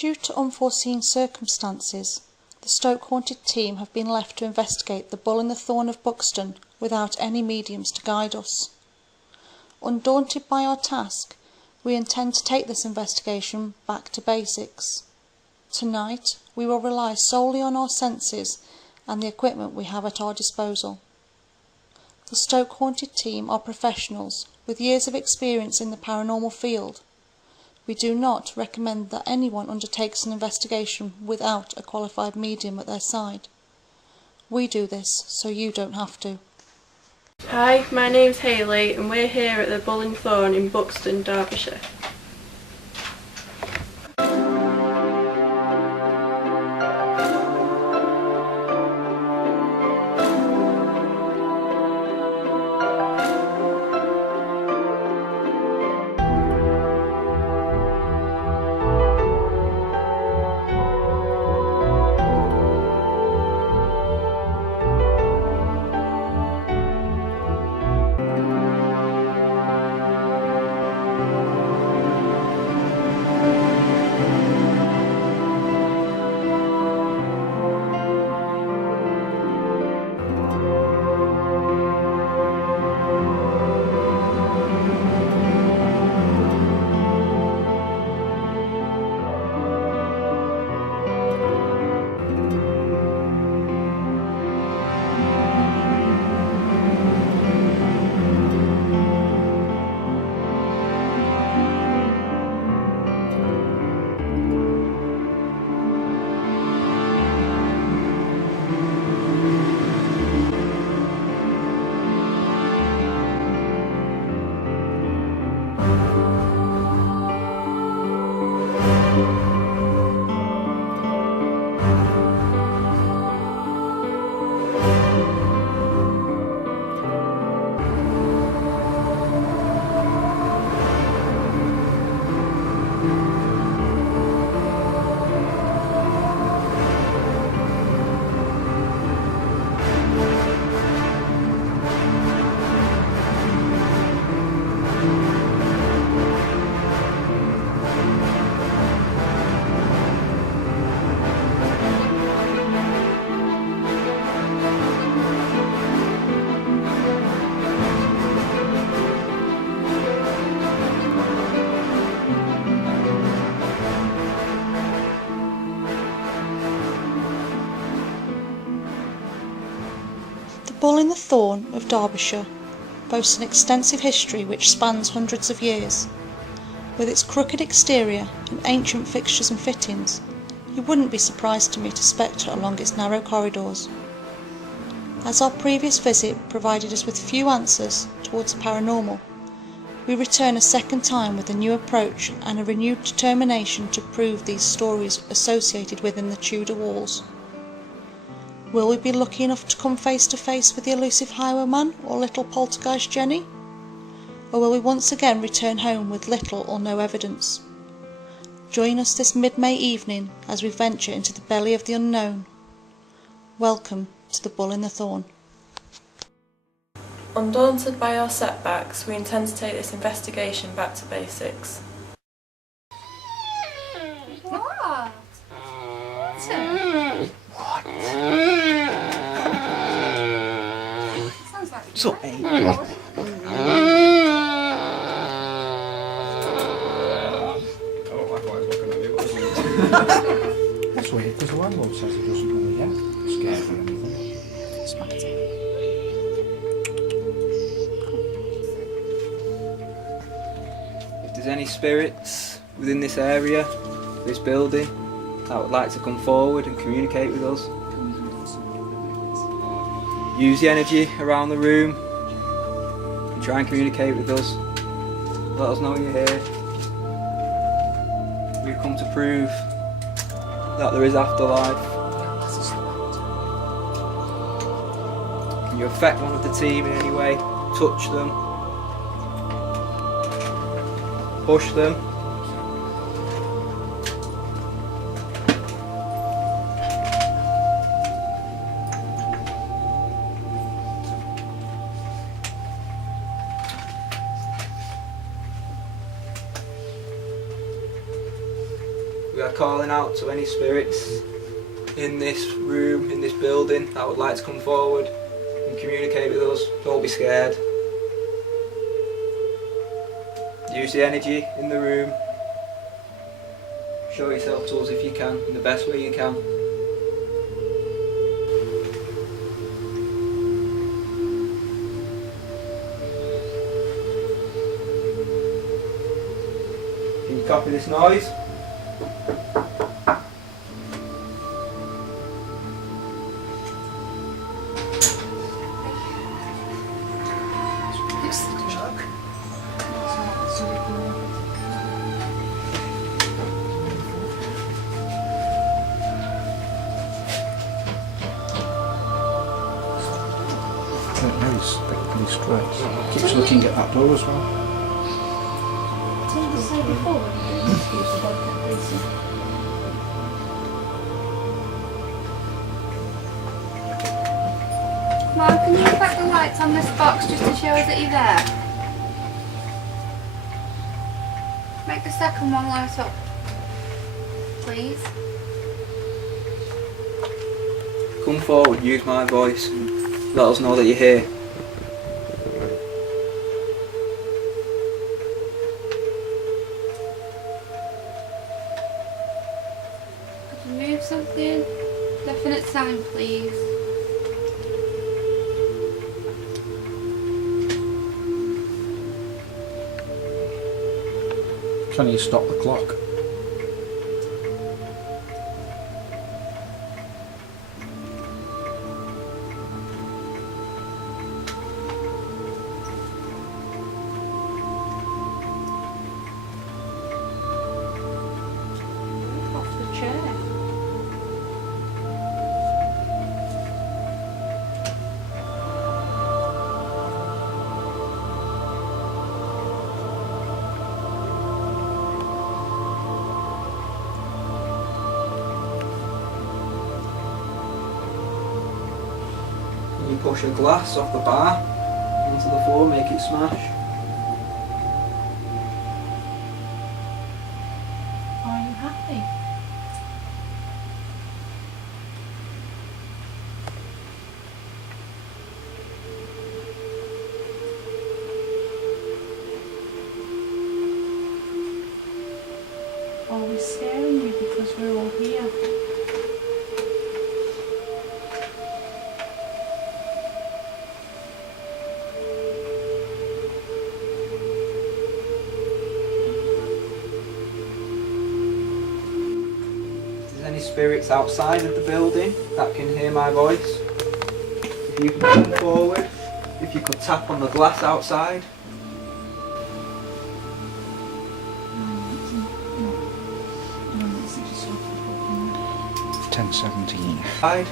Due to unforeseen circumstances, the StokeHaunted team have been left to investigate the Bull in the Thorn of Buxton without any mediums to guide us. Undaunted by our task, we intend to take this investigation back to basics. Tonight, we will rely solely on our senses and the equipment we have at our disposal. The StokeHaunted team are professionals with years of experience in the paranormal field. We do not recommend that anyone undertakes an investigation without a qualified medium at their side. We do this so you don't have to. Hi, my name's Hayley and we're here at the Bull in Thorn in Buxton, Derbyshire. The Bull in the Thorn of Derbyshire boasts an extensive history which spans hundreds of years. With its crooked exterior and ancient fixtures and fittings, you wouldn't be surprised to meet a spectre along its narrow corridors. As our previous visit provided us with few answers towards the paranormal, we return a second time with a new approach and a renewed determination to prove these stories associated within the Tudor walls. Will we be lucky enough to come face to face with the elusive highwayman or little poltergeist Jenny? Or will we once again return home with little or no evidence? Join us this mid-May evening as we venture into the belly of the unknown. Welcome to the Bull in the Thorn. Undaunted by our setbacks, we intend to take this investigation back to basics. What? Sounds like Something. That's weird, because the landlord says he doesn't want to get scared or anything. Smack it. If there's any spirits within this area, this building, that would like to come forward and communicate with us, use the energy around the room and try and communicate with us. Let us know you're here. We've come to prove that there is afterlife. Can you affect one of the team in any way? Touch them? Push them? We are calling out to any spirits in this room, in this building, that would like to come forward and communicate with us. Don't be scared. Use the energy in the room. Show yourself to us if you can, in the best way you can. Can you copy this noise? Really straight. Keeps looking at that door as well. Didn't you say before when you didn't use the dog reason? Mom, can you put the lights on this box just to show us that you're there? Make the second one light up, please. Come forward, use my voice, and let us know that you're here. Could you move something? Definite sign, please. Can you stop the clock? Off the chair. Can you push a glass off the bar onto the floor, make it smash? Are you happy? Are we scaring you because we're all here? If there's any spirits outside of the building that can hear my voice, if you can come forward, if you could tap on the glass outside. 10:17. Outside.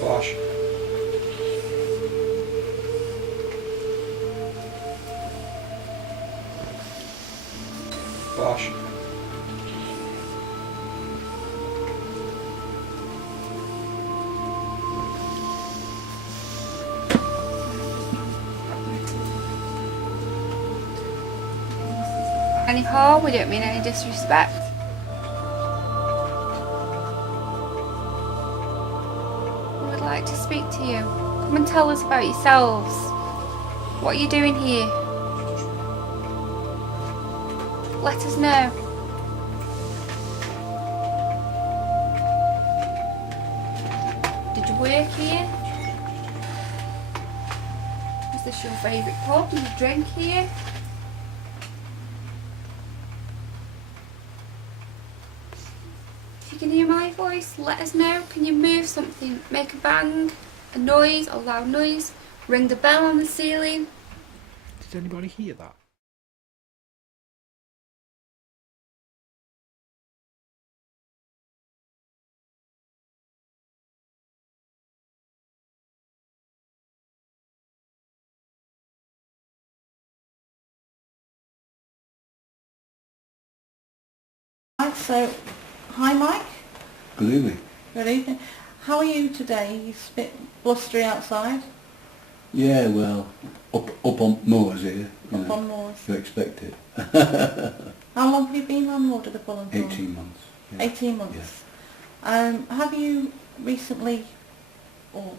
Bosh. Bosh. Any harm? We don't mean any disrespect. We would like to speak to you. Come and tell us about yourselves. What are you doing here? Let us know. work here? Is this your favourite pub? Do you drink here? If you can hear my voice, let us know. Can you move something? Make a bang, a noise, a loud noise. Ring the bell on the ceiling. Did anybody hear that? Right, so, hi Mike. Good evening. Good evening. How are you today? It's a bit blustery outside. Yeah, well, up on moors here. Up on moors. You expect it. How long have you been landlord of the Bull and Thorn? 18 months. Yeah. 18 months. Yeah. Have you recently, or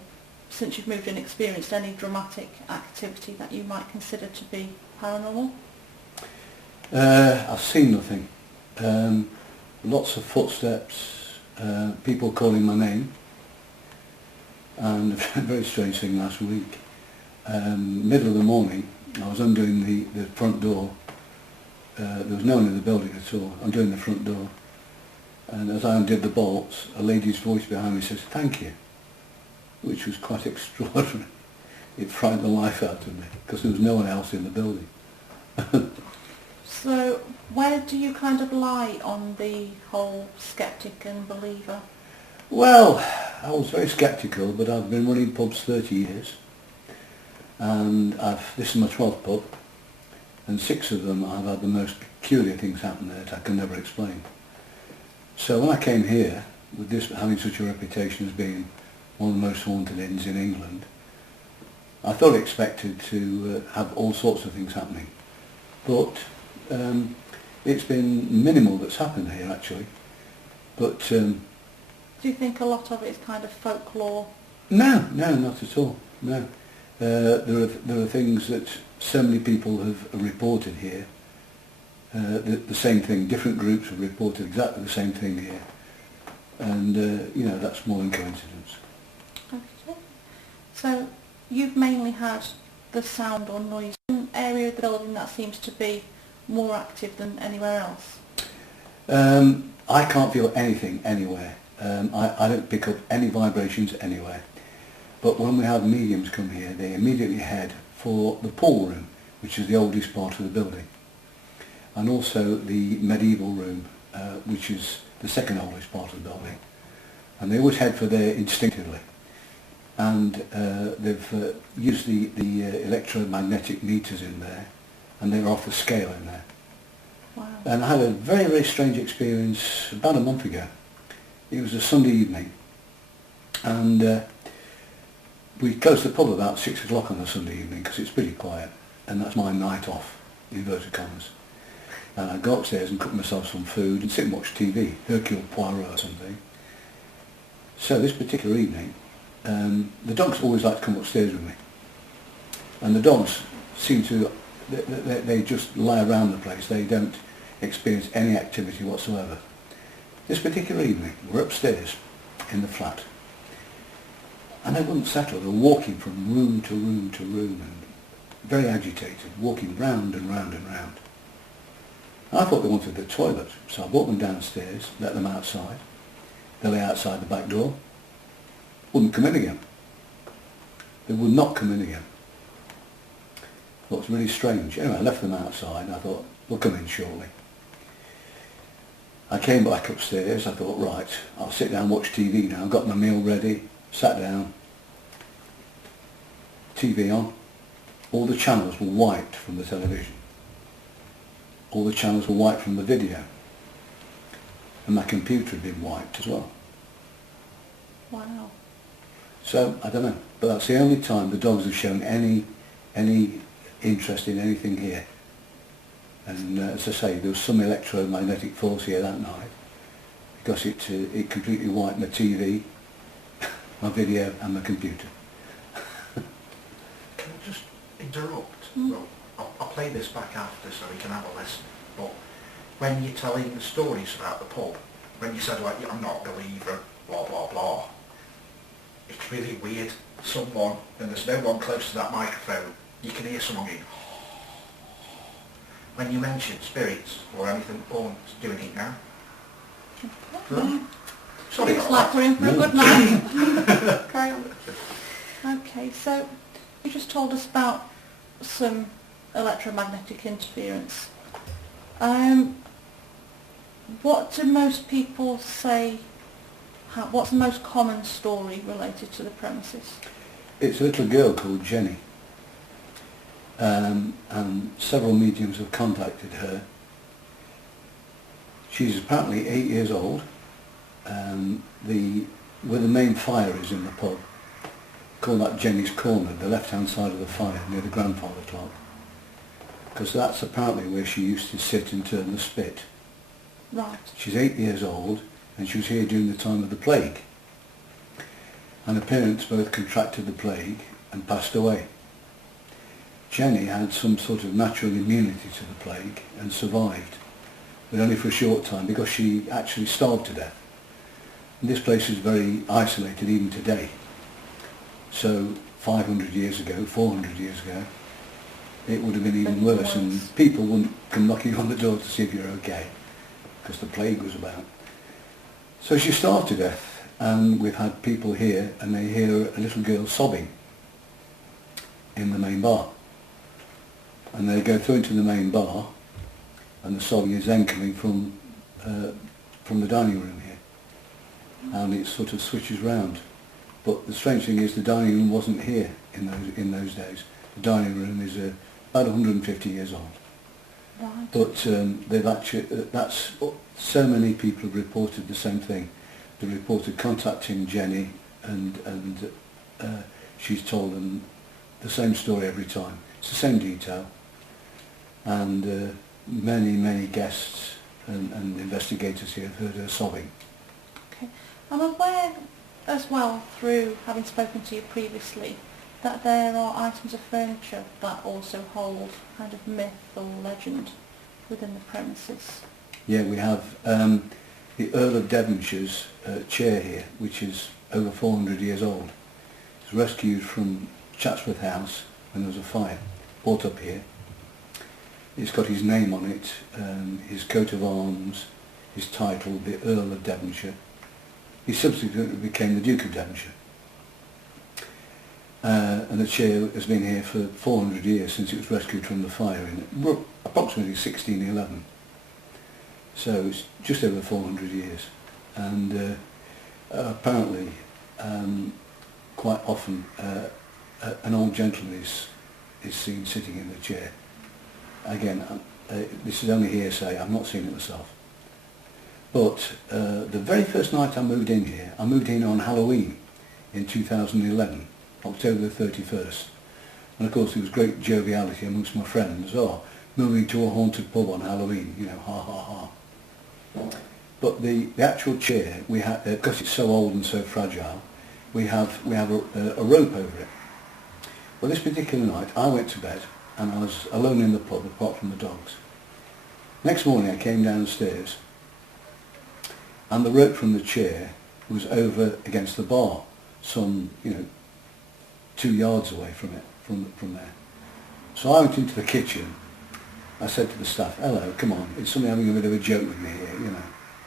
since you've moved in, experienced any dramatic activity that you might consider to be paranormal? I've seen nothing. Lots of footsteps, people calling my name, and a very strange thing last week. Middle of the morning, I was undoing the front door. There was no one in the building at all. Undoing the front door, and as I undid the bolts, a lady's voice behind me says, "Thank you," which was quite extraordinary. It frightened the life out of me because there was no one else in the building. So, where do you kind of lie on the whole sceptic and believer? Well, I was very sceptical, but I've been running pubs 30 years, and this is my 12th pub, and 6 of them I've had the most peculiar things happen there that I can never explain. So when I came here, with this having such a reputation as being one of the most haunted inns in England, I thought I expected to have all sorts of things happening, but it's been minimal that's happened here actually. But do you think a lot of it is kind of folklore? No, not at all. No, there are things that so many people have reported here. The same thing. Different groups have reported exactly the same thing here, and you know, that's more than coincidence. Okay. So you've mainly had the sound or noise. An area of the building that seems to be more active than anywhere else? I can't feel anything anywhere. I don't pick up any vibrations anywhere. But when we have mediums come here, they immediately head for the pool room, which is the oldest part of the building, and also the medieval room, which is the second oldest part of the building. And they always head for there instinctively. And they've used the electromagnetic meters in there, and they're off the scale in there. Wow. And I had a very, very strange experience about a month ago. It was a Sunday evening, and we closed the pub about 6 o'clock on a Sunday evening because it's pretty quiet, and that's my night off, in inverted commas. And I go upstairs and cook myself some food and sit and watch TV, Hercule Poirot or something. So this particular evening, the dogs always like to come upstairs with me, and the dogs seem to, they just lie around the place. They don't experience any activity whatsoever. This particular evening, we're upstairs in the flat, and they wouldn't settle. They were walking from room to room to room, and very agitated, walking round and round and round. I thought they wanted the toilet, so I brought them downstairs, let them outside. They lay outside the back door, wouldn't come in again. They would not come in again. I thought it was really strange. Anyway, I left them outside and I thought, they'll come in shortly. I came back upstairs. I thought, right, I'll sit down and watch TV now. Got my meal ready, sat down, TV on. All the channels were wiped from the television. All the channels were wiped from the video. And my computer had been wiped as well. Wow. So, I don't know, but that's the only time the dogs have shown any interest in anything here. And as I say, there was some electromagnetic force here that night, because it completely wiped my TV, my video and my computer. Can I just interrupt? Well, I'll play this back after so we can have a listen, but when you're telling the stories about the pub, when you said like, I'm not a believer, blah blah blah, it's really weird. Someone, and there's no one close to that microphone, you can hear someone going, when you mention spirits or anything, Thorn's doing it now. Sorry Looks about like that. we're in for a good night. Carry on. Okay, so you just told us about some electromagnetic interference. What do most people say, what's the most common story related to the premises? It's a little girl called Jenny, and several mediums have contacted her. She's apparently 8 years old. Where the main fire is in the pub, call that Jenny's Corner, the left-hand side of the fire near the grandfather clock, because that's apparently where she used to sit and turn the spit. Right. She's 8 years old, and she was here during the time of the plague. And her parents both contracted the plague and passed away. Jenny had some sort of natural immunity to the plague and survived, but only for a short time because she actually starved to death. And this place is very isolated even today. So 500 years ago, 400 years ago, it would have been even worse, and people wouldn't come knocking on the door to see if you're okay, because the plague was about. So she starved to death, and we've had people here, and they hear a little girl sobbing in the main bar. And they go through into the main bar, and the sobbing is then coming from the dining room here. And it sort of switches round. But the strange thing is the dining room wasn't here in those days. The dining room is about 150 years old. Right. But they've actually, so many people have reported the same thing. They reported contacting Jenny, and she's told them the same story every time. It's the same detail. And many guests and investigators here have heard her sobbing. Okay. I'm aware as well, through having spoken to you previously, that there are items of furniture that also hold kind of myth or legend within the premises. Yeah, we have the Earl of Devonshire's chair here, which is over 400 years old. It was rescued from Chatsworth House when there was a fire, brought up here. It's got his name on it, his coat of arms, his title, the Earl of Devonshire. He subsequently became the Duke of Devonshire. And the chair has been here for 400 years since it was rescued from the fire in approximately 1611. So it's just over 400 years. And apparently, quite often, an old gentleman is seen sitting in the chair. Again, this is only hearsay, I've not seen it myself. But the very first night I moved in here, I moved in on Halloween in 2011, October the 31st. And of course there was great joviality amongst my friends. Oh, moving to a haunted pub on Halloween, you know, ha ha ha. But the actual chair, we had, because it's so old and so fragile, we have a rope over it. Well, this particular night I went to bed and I was alone in the pub apart from the dogs. Next morning I came downstairs and the rope from the chair was over against the bar, some, 2 yards away from it, from there. So I went into the kitchen. I said to the staff, hello, come on, is somebody having a bit of a joke with me here,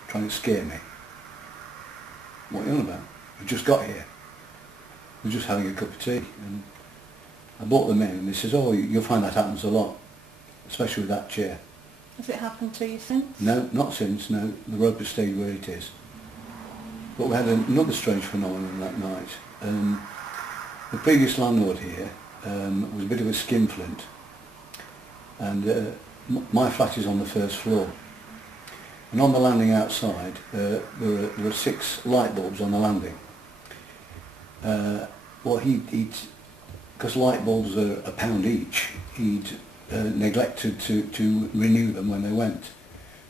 trying to scare me? What are you on about? I just got here. We're just having a cup of tea. And I brought them in and they says, oh, you'll find that happens a lot, especially with that chair. Has it happened to you since? No, not since, no. The rope has stayed where it is. But we had another strange phenomenon that night. The previous landlord here was a bit of a skinflint. And my flat is on the first floor. And on the landing outside, there are 6 light bulbs on the landing. Because light bulbs are £1 each, he'd neglected to renew them when they went.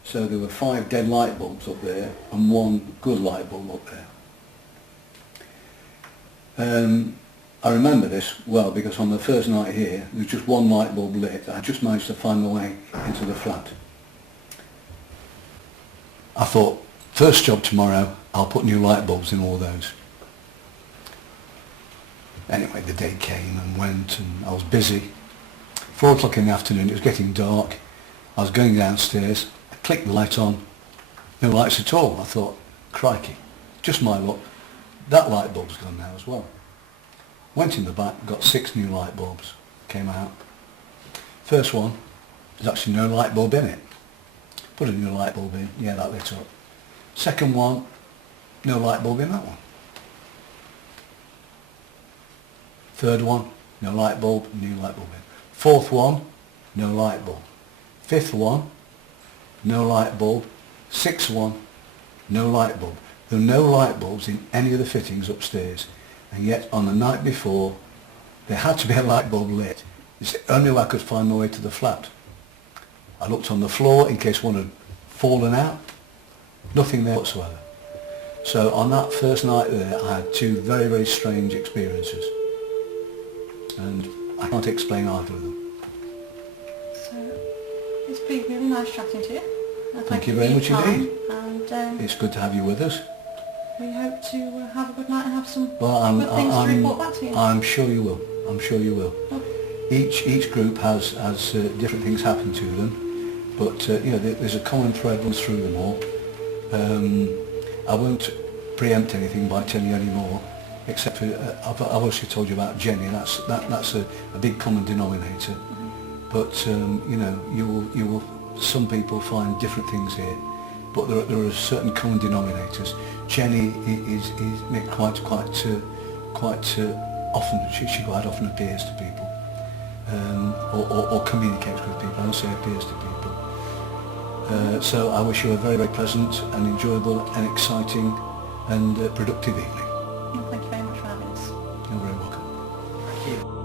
So there were 5 dead light bulbs up there and 1 good light bulb up there. I remember this well because on the first night here there was just 1 light bulb lit. I just managed to find my way into the flat. I thought, first job tomorrow, I'll put new light bulbs in all those. Anyway, the day came and went, and I was busy. 4 o'clock in the afternoon, it was getting dark. I was going downstairs, I clicked the light on, no lights at all. I thought, crikey, just my luck, that light bulb's gone now as well. Went in the back, got 6 new light bulbs, came out. First one, there's actually no light bulb in it. Put a new light bulb in, yeah, that lit up. Second one, no light bulb in that one. Third one, no light bulb, new light bulb in. Fourth one, no light bulb. Fifth one, no light bulb. Sixth one, no light bulb. There were no light bulbs in any of the fittings upstairs, and yet on the night before there had to be a light bulb lit. It's the only way I could find my way to the flat. I looked on the floor in case one had fallen out. Nothing there whatsoever. So on that first night there, I had 2 very, very strange experiences, and I can't explain either of them. So it's been really nice chatting to you. Thank you very much indeed. And It's good to have you with us. we hope to have a good night and have some Well, good things to report back to you. I'm sure you will. I'm sure you will. Each group has different things happen to them, but you know, there's a common thread runs through them all. I won't preempt anything by telling you any more, except for I've obviously told you about Jenny. That's a big common denominator. But you know, you will. Some people find different things here, but there are certain common denominators. Jenny is quite often. She quite often appears to people, or communicates with people. I don't say appears to people. So I wish you a very, very pleasant and enjoyable and exciting and productive evening. Well, thank you very much for having us. You're very welcome. Thank you.